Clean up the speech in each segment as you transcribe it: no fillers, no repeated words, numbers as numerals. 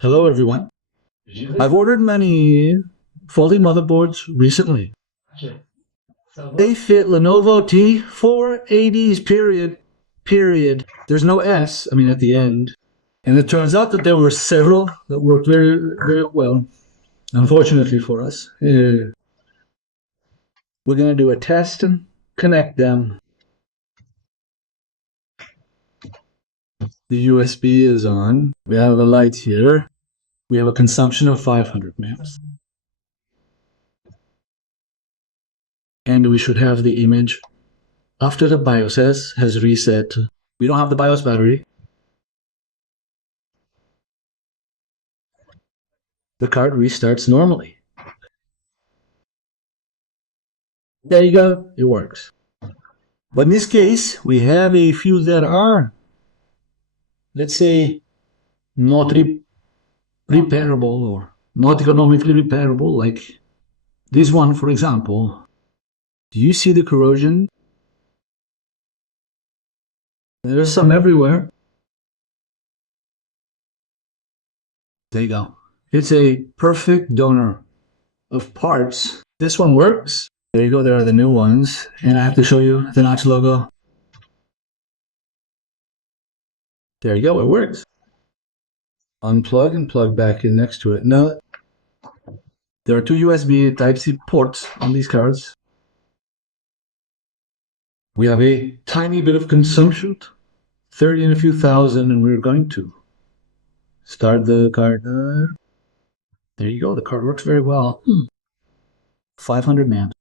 Hello everyone. I've ordered many faulty motherboards recently. They fit Lenovo T480s period. There's no S, at the end. And it turns out that there were several that worked very, very well. Unfortunately for us. We're going to do a test and connect them. The USB is on. We have a light here. We have a consumption of 500 amps. And we should have the image after the BIOS has reset. We don't have the BIOS battery. The card restarts normally. There you go, it works. But in this case, we have a few that are, let's say, not repairable or not economically repairable, like this one, for example. Do you see the corrosion? There's some everywhere. There you go. It's a perfect donor of parts. This one works. There you go, there are the new ones. And I have to show you the notch logo. There you go, it works. Unplug and plug back in next to it. Now, there are two USB Type-C ports on these cards. We have a tiny bit of consumption, 30 and a few thousand, and we're going to start the card. There you go, the card works very well. 500 amps.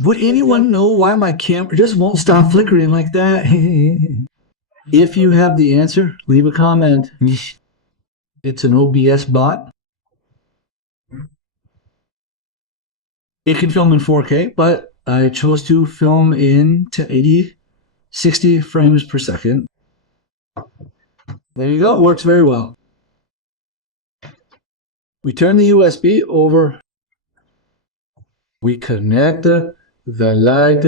Would anyone know why my camera just won't stop flickering like that? If you have the answer, leave a comment. It's an OBS bot. It can film in 4K, but I chose to film in 1080, 60 frames per second. There you go, it works very well. We turn the USB over. We connect the light.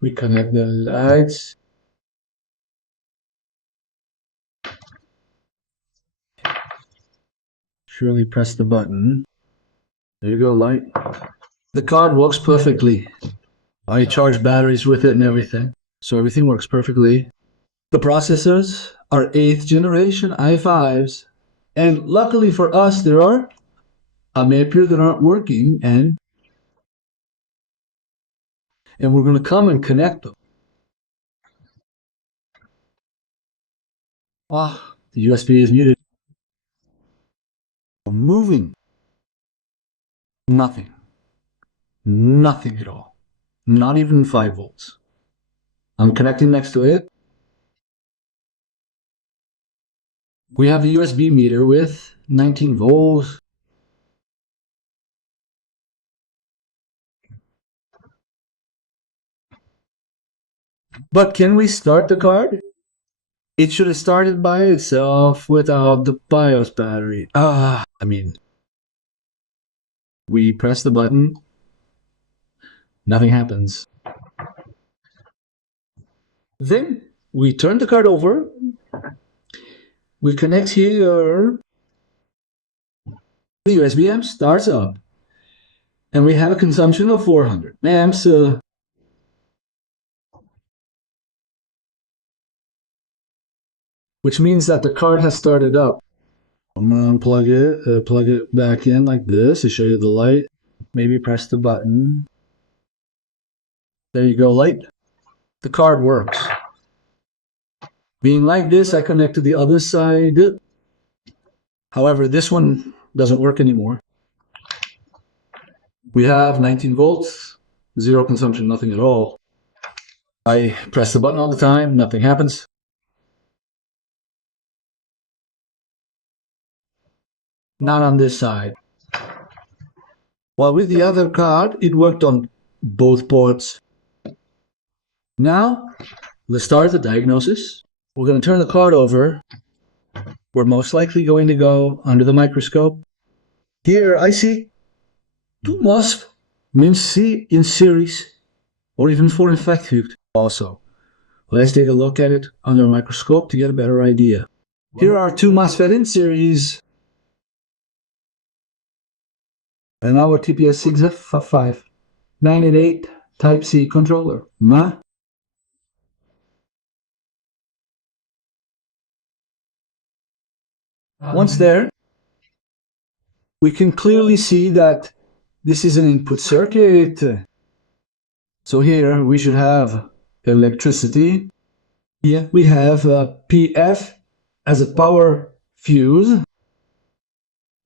We connect the lights. Surely press the button. There you go, light. The card works perfectly. I charge batteries with it and everything. So everything works perfectly. The processors are 8th generation i5s. And luckily for us, there are a pair that aren't working, and we're going to come and connect them. The USB is muted. Moving. Nothing. Nothing at all. Not even 5 volts. I'm connecting next to it. We have the USB meter with 19 volts. But can we start the card? It should have started by itself without the BIOS battery. We press the button. Nothing happens. Then we turn the card over. We connect here. The USB amp starts up. And we have a consumption of 400 amps. Which means that the card has started up. I'm going to unplug plug it back in like this to show you the light. Maybe press the button. There you go, light. The card works. Being like this, I connect to the other side. However, this one doesn't work anymore. We have 19 volts, 0 consumption, nothing at all. I press the button all the time, nothing happens. Not on this side. While with the other card, it worked on both ports. Now, let's start the diagnosis. We're going to turn the card over. We're most likely going to go under the microscope. Here I see 2 MOSFETs, means C in series, or even 4 in fact also. Let's take a look at it under a microscope to get a better idea. Here are two MOSFET in series and our TPS6F5988 Type C controller. Once there, we can clearly see that this is an input circuit. So here we should have electricity. Here we have PF as a power fuse.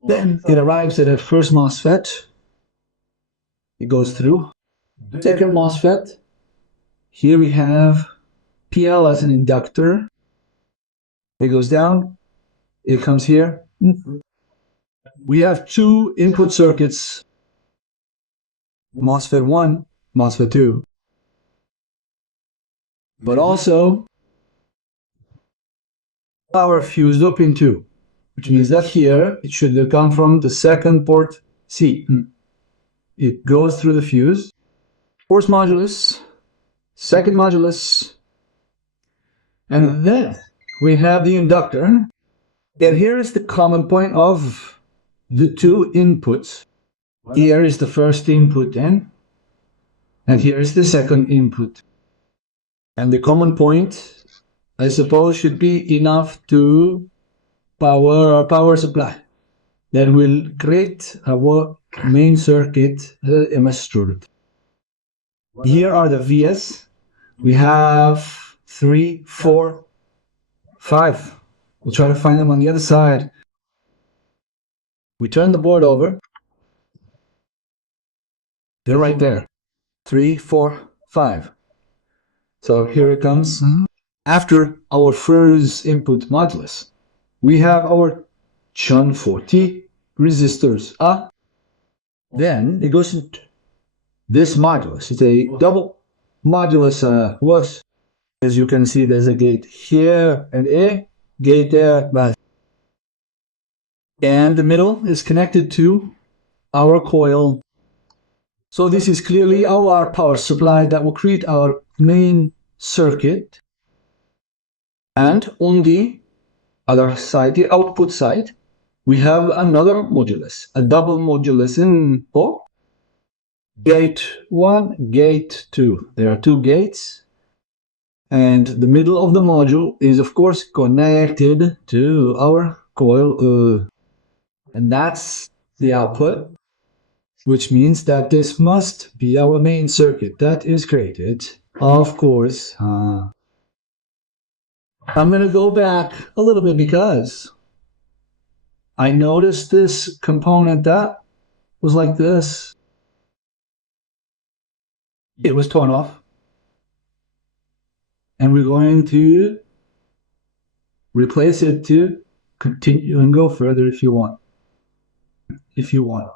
Then it arrives at a first MOSFET. It goes through. Second MOSFET. Here we have PL as an inductor. It goes down. It comes here. We have two input circuits. MOSFET 1, MOSFET 2. But also power fused up in 2. Which means that here it should have come from the second port C. It goes through the fuse. First modulus, second modulus, and then we have the inductor. And here is the common point of the two inputs. Here is the first input then, and here is the second input. And the common point, I suppose, should be enough to power our power supply. That will create our main circuit emisstored. Here are the VS. We have 3, 4, 5. We'll try to find them on the other side. We turn the board over. They're right there. 3, 4, 5. So here it comes. After our first input modulus, we have our Chun 40 resistors. Then it goes into this modulus. It's a double modulus was. As you can see, there's a gate here and a gate there. And the middle is connected to our coil. So this is clearly our power supply that will create our main circuit. And on the other side, the output side, we have another modulus, a double modulus in for gate 1, gate 2. There are two gates. And the middle of the module is, of course, connected to our coil. And that's the output, which means that this must be our main circuit that is created. Of course, I'm going to go back a little bit because I noticed this component that was like this. It was torn off. And we're going to replace it to continue and go further if you want. If you want.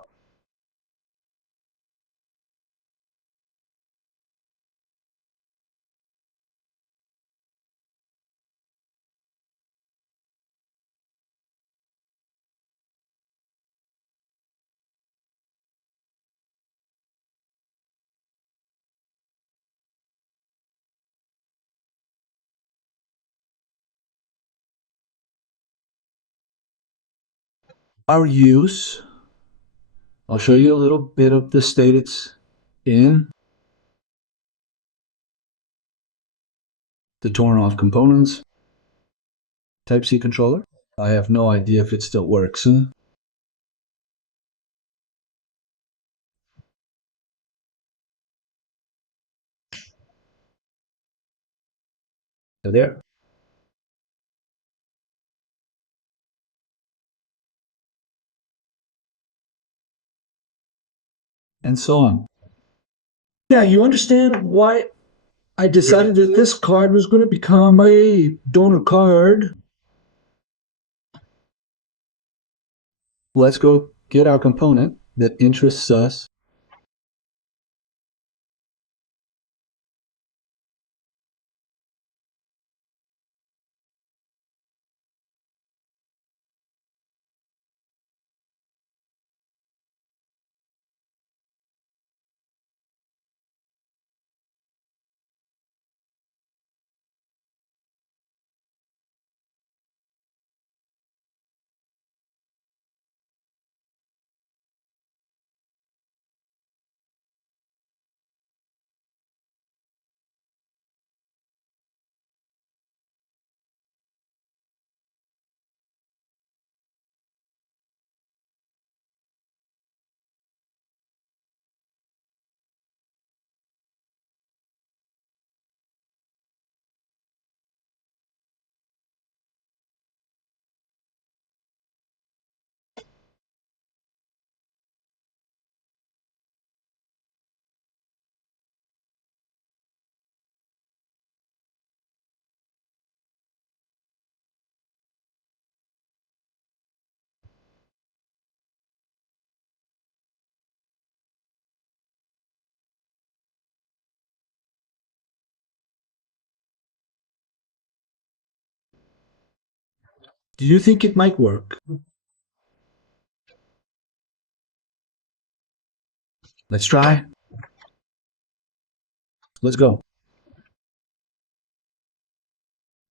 Our use, I'll show you a little bit of the state it's in. The torn off components. Type C controller. I have no idea if it still works. There. And so on. Yeah, you understand why I decided that this card was going to become a donor card. Let's go get our component that interests us. Do you think it might work? Let's try. Let's go.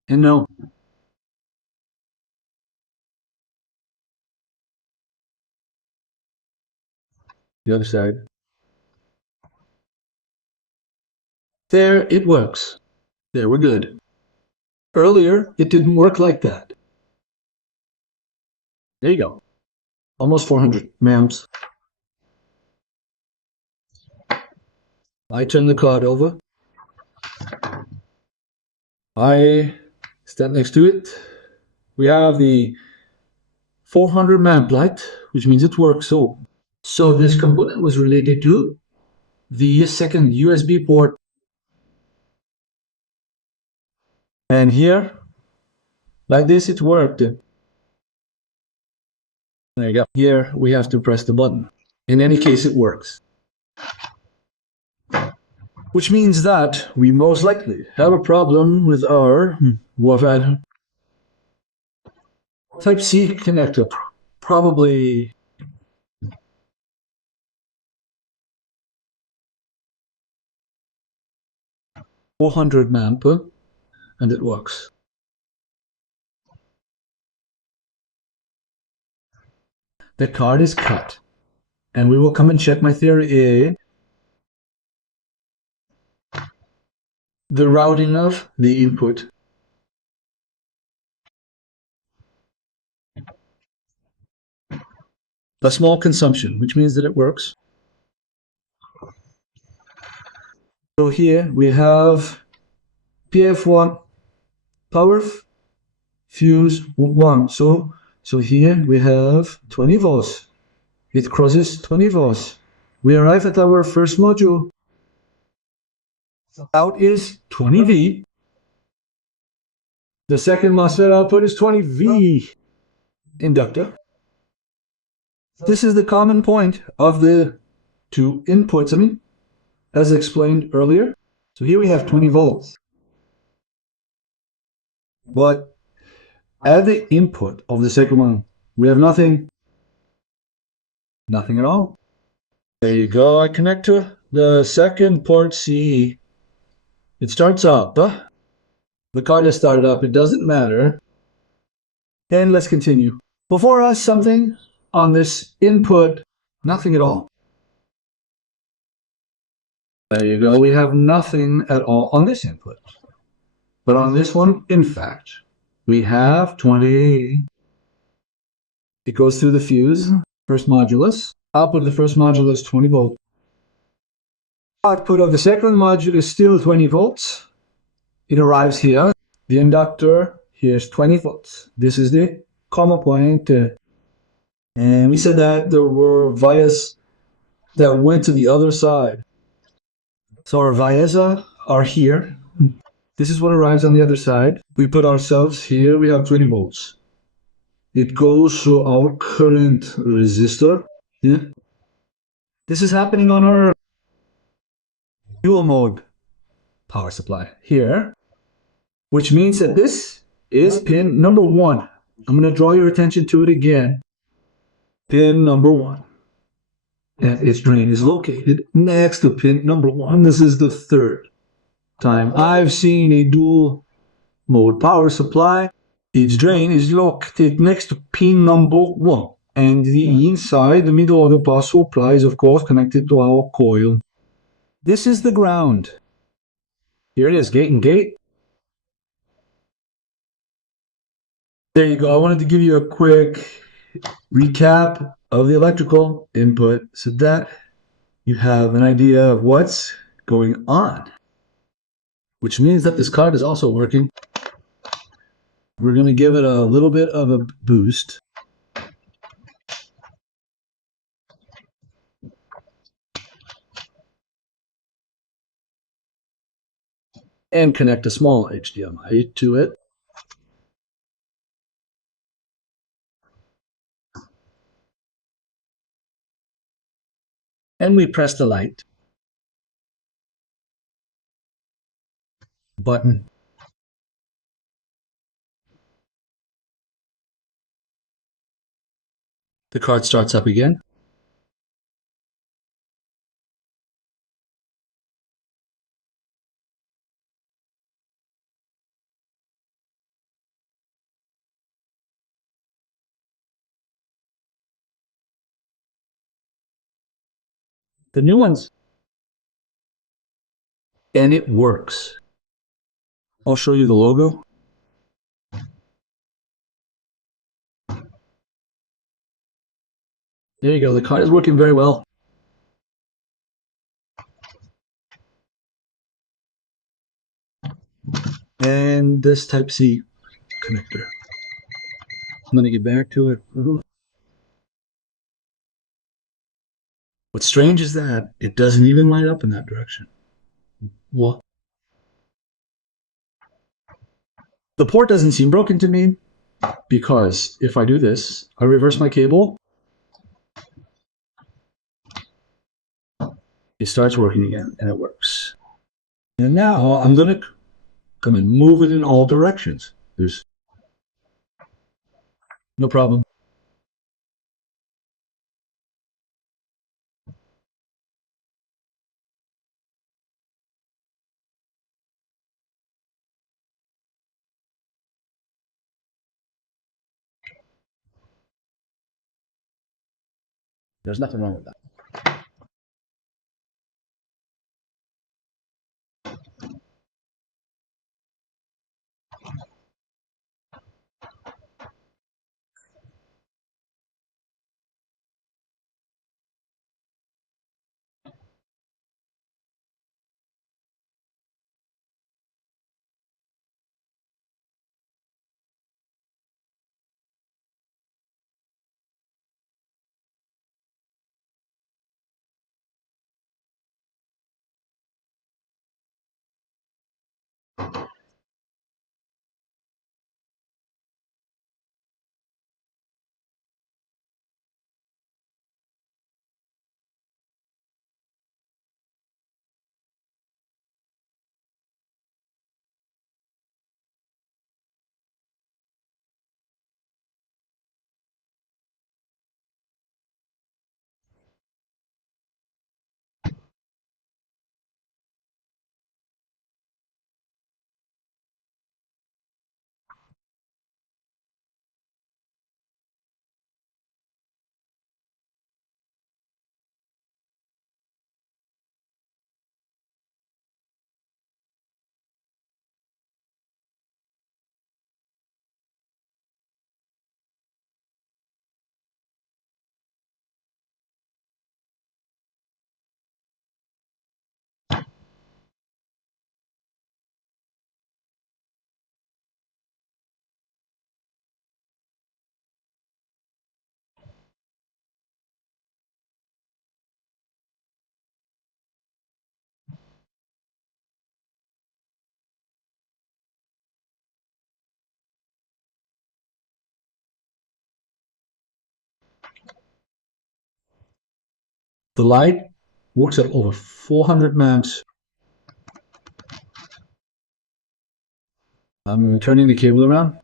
And no. The other side. There, it works. There, we're good. Earlier, it didn't work like that. There you go. Almost 400 mAs. I turn the card over. I stand next to it. We have the 400 mAh light, which means it works. So this component was related to the second USB port. And here, like this, it worked. There you go. Here, we have to press the button. In any case, it works. Which means that we most likely have a problem with our WUZHI Type-C connector. Probably 400 mAh, and it works. The card is cut, and we will come and check my theory A. The routing of the input. A small consumption, which means that it works. So here we have PF1 power fuse 1. So here we have 20 volts. It crosses 20 volts. We arrive at our first module. Out is 20V. The second MOSFET output is 20V. Inductor. This is the common point of the two inputs, as explained earlier. So here we have 20 volts. But at the input of the second one, we have nothing. Nothing at all. There you go. I connect to the second port C. It starts up. The card has started up. It doesn't matter. And let's continue. Before us, something on this input. Nothing at all. There you go. We have nothing at all on this input. But on this one, in fact, we have 20. It goes through the fuse, first modulus. Output of the first modulus, 20 volts. Output of the second module is still 20 volts. It arrives here. The inductor, here's 20 volts. This is the comma point. And we said that there were vias that went to the other side. So our vias are here. This is what arrives on the other side. We put ourselves here. We have 20 volts. It goes through our current resistor. Yeah. This is happening on our dual mode power supply here, which means that this is pin number 1. I'm going to draw your attention to it again. Pin number 1. And its drain is located next to pin number 1. This is the third time I've seen a dual mode power supply. Its drain is located next to pin number 1. And the inside, the middle of the power supply is of course connected to our coil. This is the ground. Here it is, gate and gate. There you go. I wanted to give you a quick recap of the electrical input so that you have an idea of what's going on. Which means that this card is also working. We're going to give it a little bit of a boost. And connect a small HDMI to it. And we press the light button. The card starts up again. The new ones. And it works. I'll show you the logo. There you go. The card is working very well. And this Type-C connector. I'm going to get back to it. What's strange is that it doesn't even light up in that direction. What? The port doesn't seem broken to me because if I do this, I reverse my cable, it starts working again and it works. And now I'm going to come and move it in all directions. There's no problem. There's nothing wrong with that. The light works at over 400 amps. I'm turning the cable around.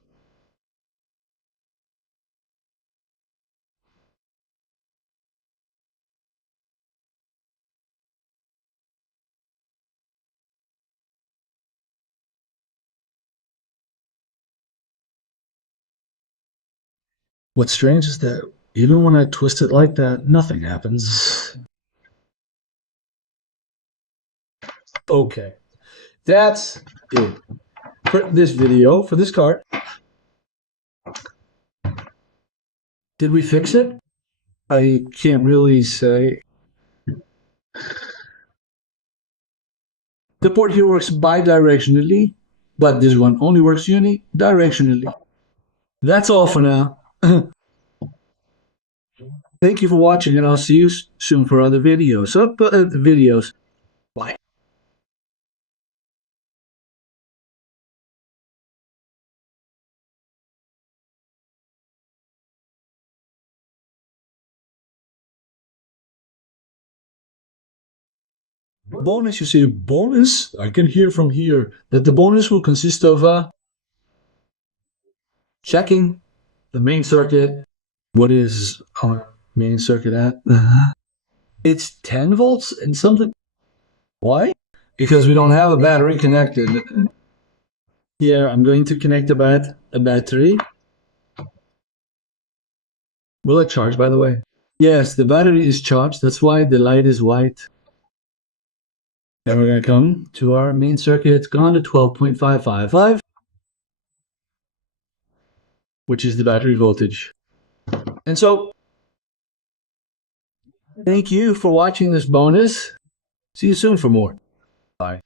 What's strange is that even when I twist it like that, nothing happens. Okay, that's it for this video, for this card. Did we fix it? I can't really say. The port here works bidirectionally, but this one only works unidirectionally. That's all for now. Thank you for watching, and I'll see you soon for other videos. Bye. Bonus, you say bonus? I can hear from here that the bonus will consist of checking the main circuit, What is our main circuit at? It's 10 volts and something. Why? Because we don't have a battery connected. Here, I'm going to connect a battery. Will it charge, by the way? Yes, the battery is charged. That's why the light is white. Then we're going to come to our main circuit. It's gone to 12.555, which is the battery voltage. And so, thank you for watching this bonus. See you soon for more. Bye.